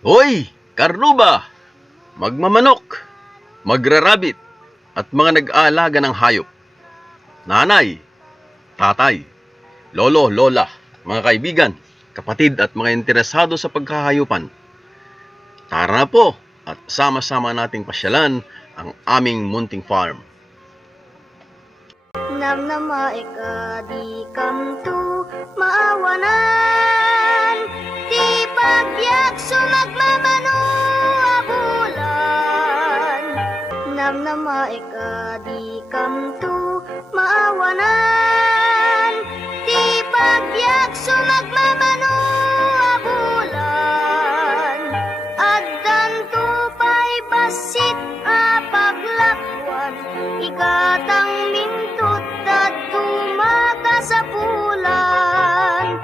Hoy, karnuba, magmamanok, magrarabit, at mga nag-aalaga ng hayop. Nanay, tatay, lolo, lola, mga kaibigan, kapatid at mga interesado sa pagkahayupan. Tara na po at sama-sama nating pasyalan ang aming munting farm. Namnama ika di kamtu maawanan di pagyak sumagmamano abulan. Namnama ika di kamtu maawanan di pagyak sumagmamano abulan. Addan tupay basit apaglakwan ikatang mintot at tumaka sa pulan.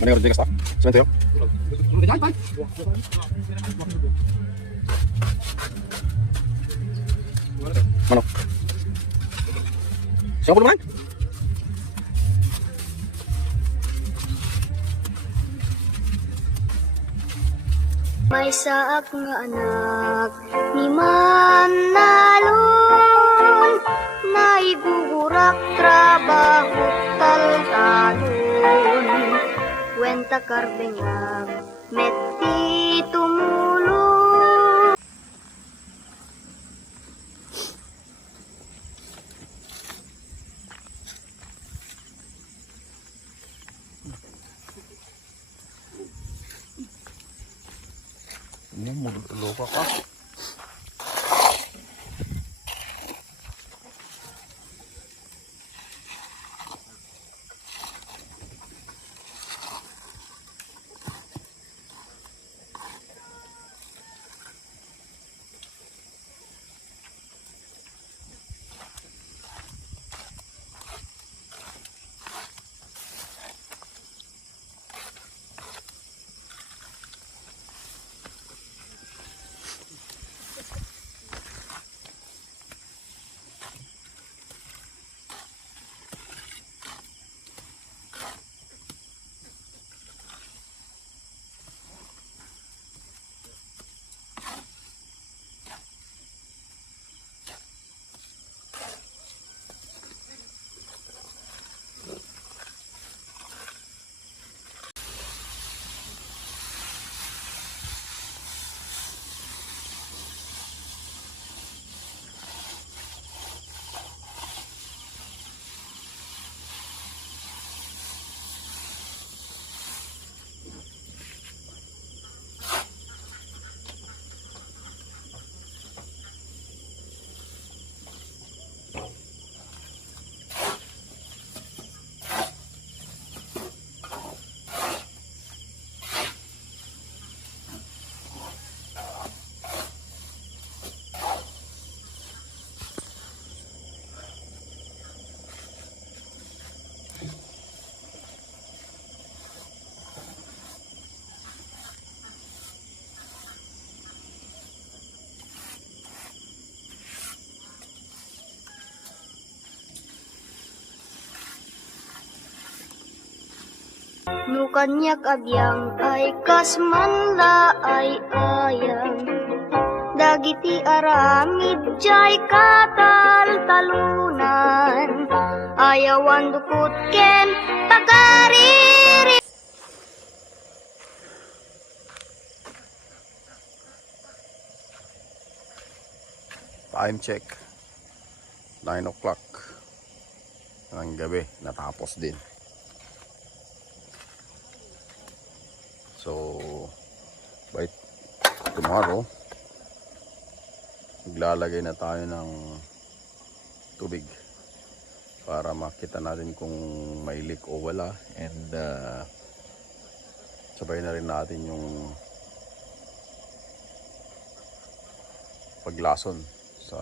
Mana yung Rodriguez, Sementeo? Mano? Siapa dulu, man? May saak nga anak ni Manalon na igugurak trabaho taltalon. Kwenta karbengag metti tumulong. Ini mau lupa kah? No kanyak abyang ay kasmanla ay ayang dagiti aramid jay katal-talunan ayawan dukot ken pagariri. Time check 9 o'clock ng gabi, natapos din. So by tomorrow maglalagay na tayo ng tubig para makita natin kung may leak o wala, and sabay na rin natin yung paglason sa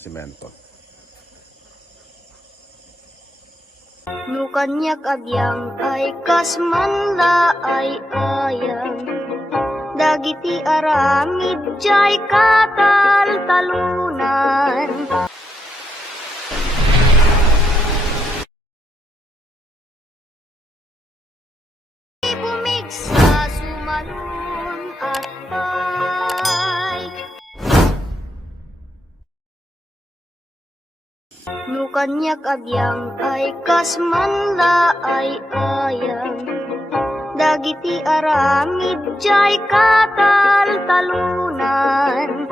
simento. No kanyak abyang ay kasmanla ay ayang dagiti aramid jay katal-talunan. Bumig sa sumalun at pay. No kanyak abyang ay kasmanla ay ayang dagiti aramid jay katal-talunan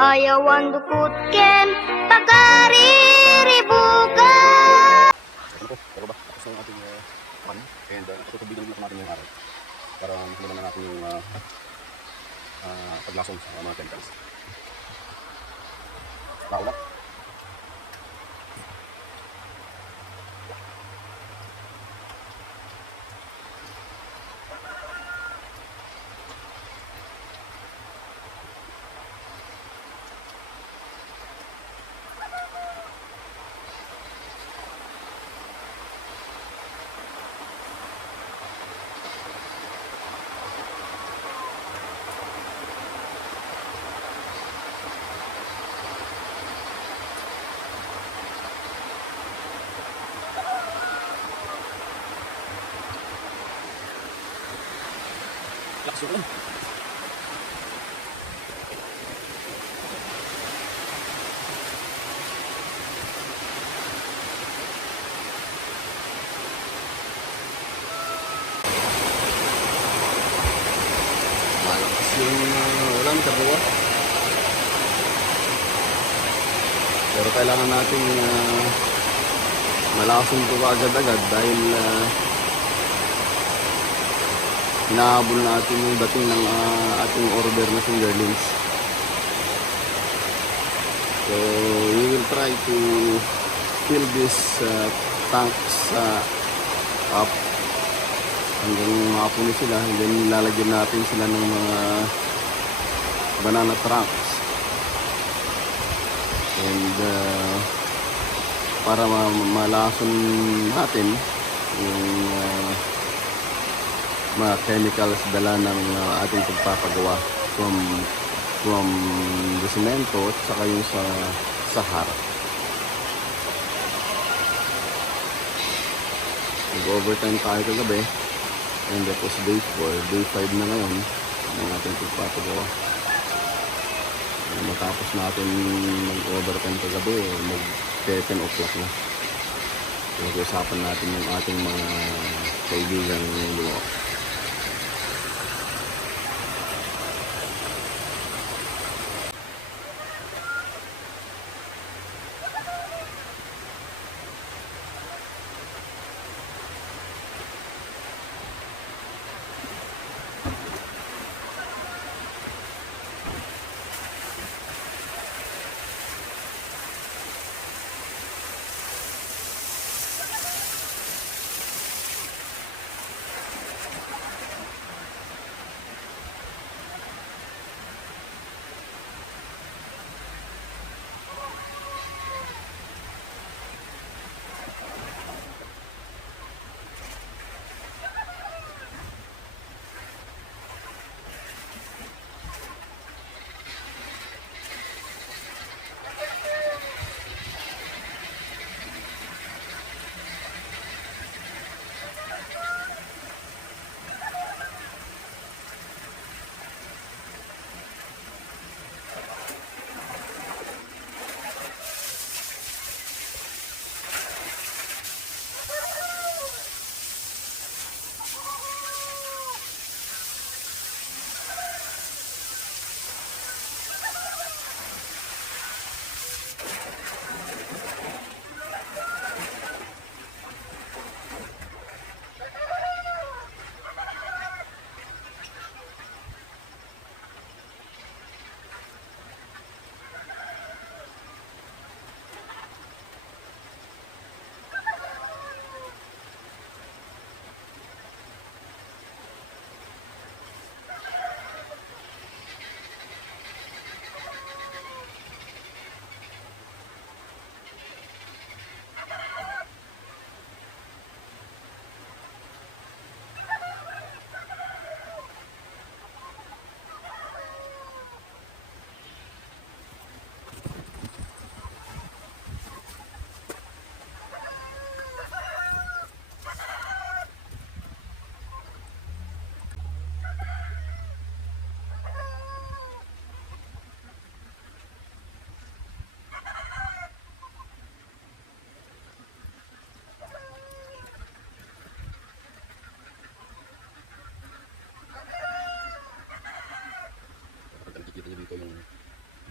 ayawan dukot ken pagariribugan. Pero ba? Tapos na yung ating pan, and tutubigan natin yung araw para makilaman na natin yung paglason sa mga chemicals. Naulak. Lakas yung ulan. Malakas yung ulan sa buwa. Pero kailangan natin malakasin ito agad-agad dahil hinahabol natin yung dating ng ating order na fingerlings. So we will try to fill this tanks up hanggang mapuno sila, and then lalagyan natin sila ng mga banana trunks, and para malason natin yung mga chemicals dala ng ating pagpapagawa from the cemento at saka yung sa harap. Nag-overtime tayo kagabi, and that was day 4. Day 5 na ngayon ng ating pagpapagawa. Matapos natin mag-overtime kagabi, mag-10 o'clock na. Nag-usapan natin yung ating mga kaibigang gumawa.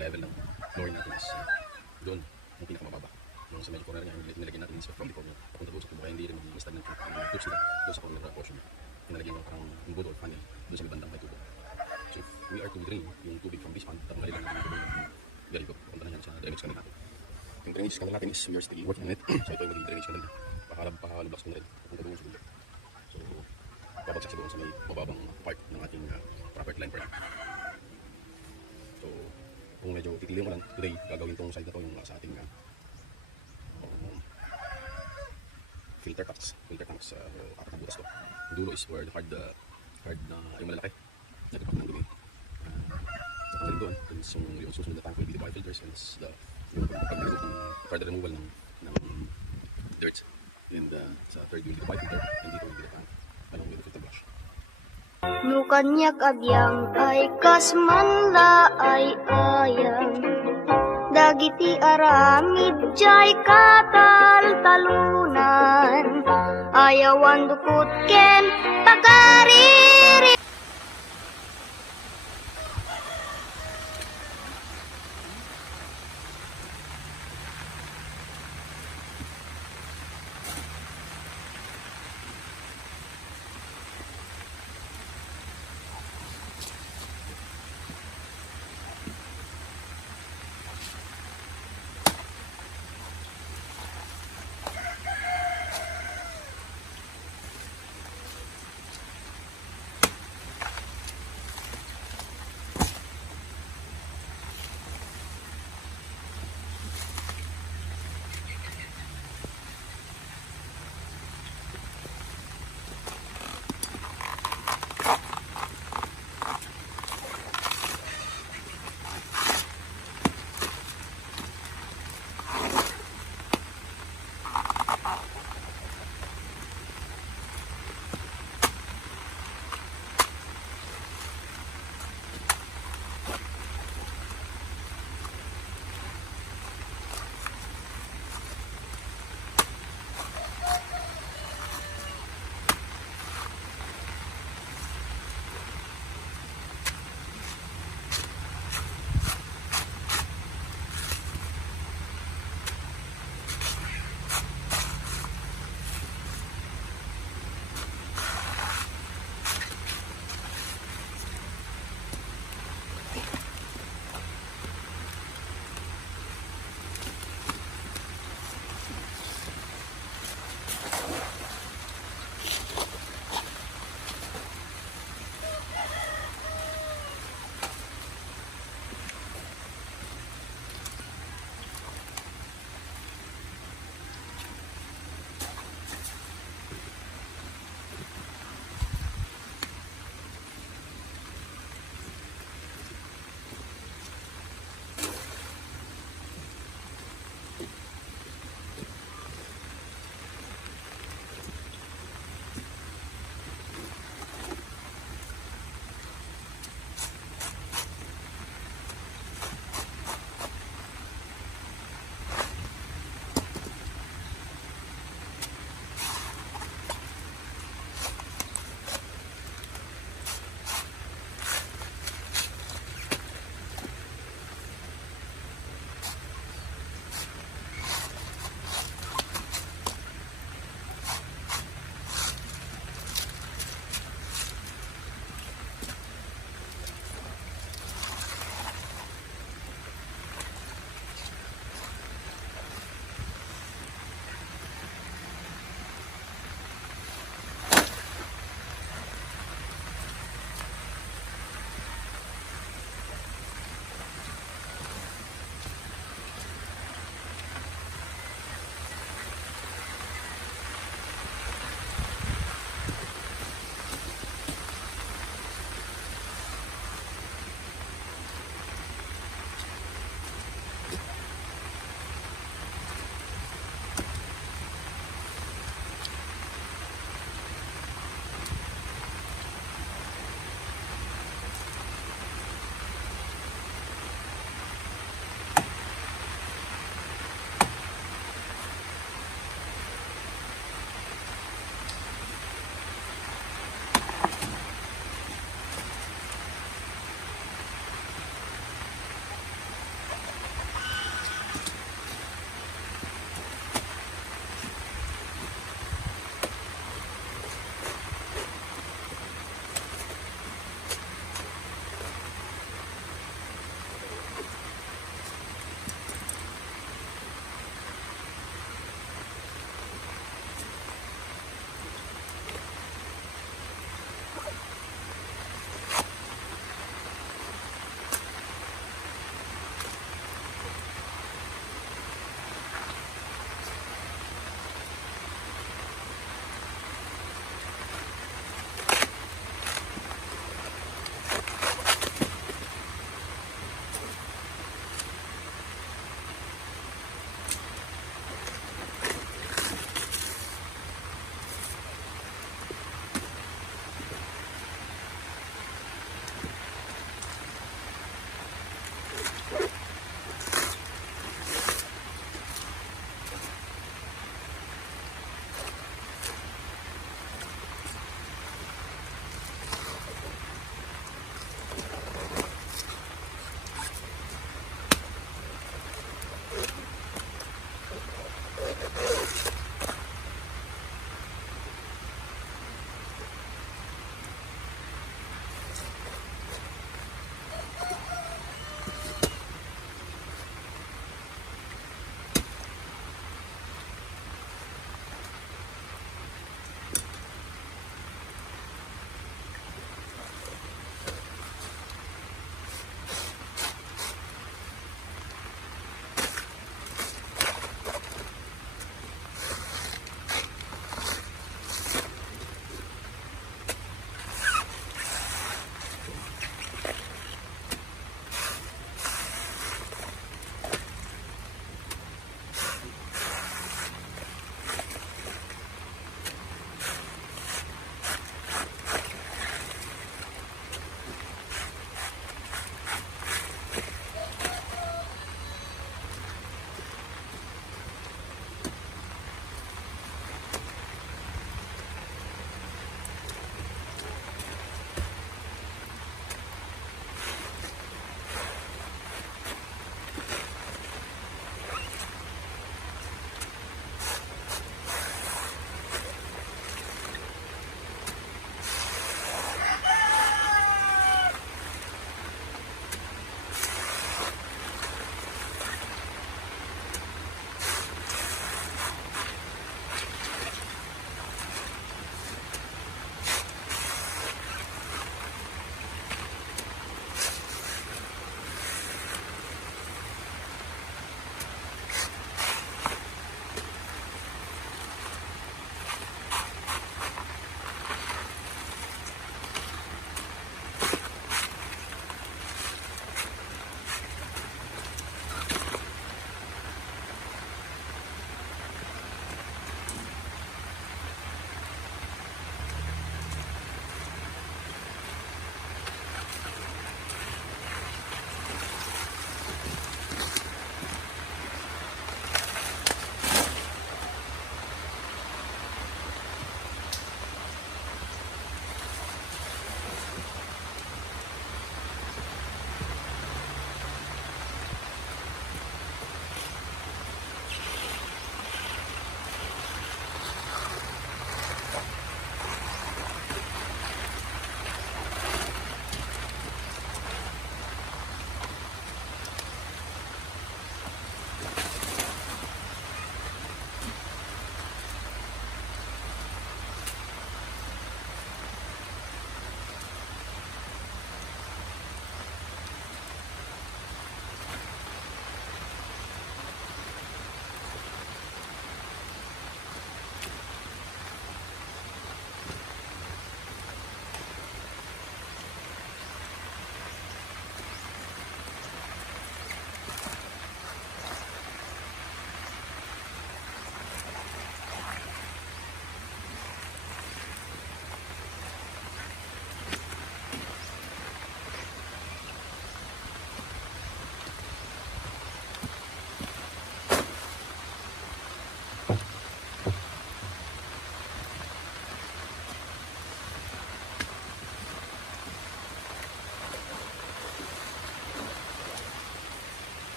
level ng flooring natin is doon yung pinakamababa. Yung sa medyo corner niya, yung nilagyan natin is from the corner papunta doon sa tubo, kaya hindi rin maging stagnant yung tubes nila doon sa corner portion. Pinalagyan ko parang yung bodo or funnel doon sa may bandang may tubo. So if we are to drain yung tubig from this pond, tatanggalin lang yung tubo natin. Very good. Papunta na yan sa drainage canal natin. Yung drainage canal natin is we are still working on it. So ito yung magiging drainage canal. Pakalabas ko na rin. Papunta doon sa dulo. So babagsak sa doon sa may mababang part ng ating property line per. So kung medyo titiliin ko lang, today gagawin tong side na to yung sa ating filter tanks. Apat na butas to. Yung dulo is where the hard na yung malalaki. Nagkapak ng dumi. Sa tanggalin doon, yung susunod na tank will be the biofilters and yung further removal ng dirt. And sa third will be the biofilter and dito will be the tank along with the filter brush. No kanyak abyang ay kasmanla ay ayang dagiti aramid jay katal-talunan ayawan dukot ken tagariri.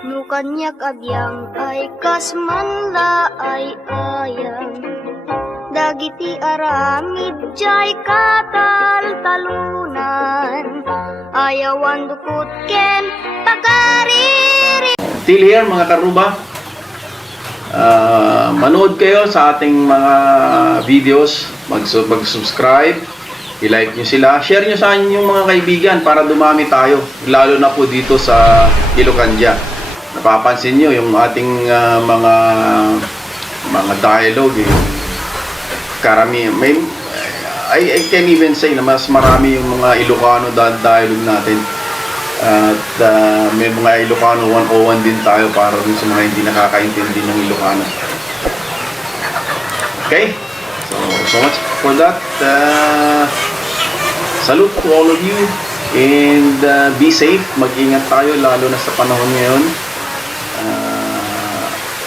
Nu kanyak agyang ay kasmanla ay ayang dagiti aramid jay katal-talunan ayawan dukot ken pagariri. Still here mga karuba. Manood kayo sa ating mga videos. Mag-subscribe. I-like nyo sila. Share nyo sa inyong mga kaibigan para dumami tayo. Lalo na po dito sa Ilocandia. Napapansin nyo yung ating mga dialogue. Karami. I can even say na mas marami yung mga Ilocano dialogue natin. At may mga Ilocano 101 din tayo para dun sa mga hindi nakakaintindi ng Ilocano. Okay? So much for that. Salute to all of you. And be safe. Mag-ingat tayo lalo na sa panahon ngayon.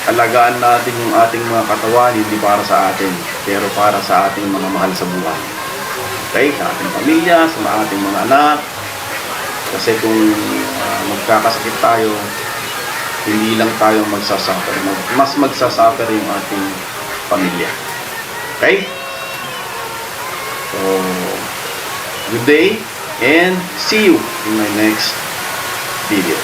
Alagaan natin yung ating mga katawan, hindi para sa atin, pero para sa ating mga mahal sa buhay. Okay? Sa ating pamilya, sa ating mga anak. Kasi kung magkakasakit tayo, hindi lang tayo magsasuffer. Mas magsasuffer yung ating pamilya. Okay? So, good day and see you in my next video.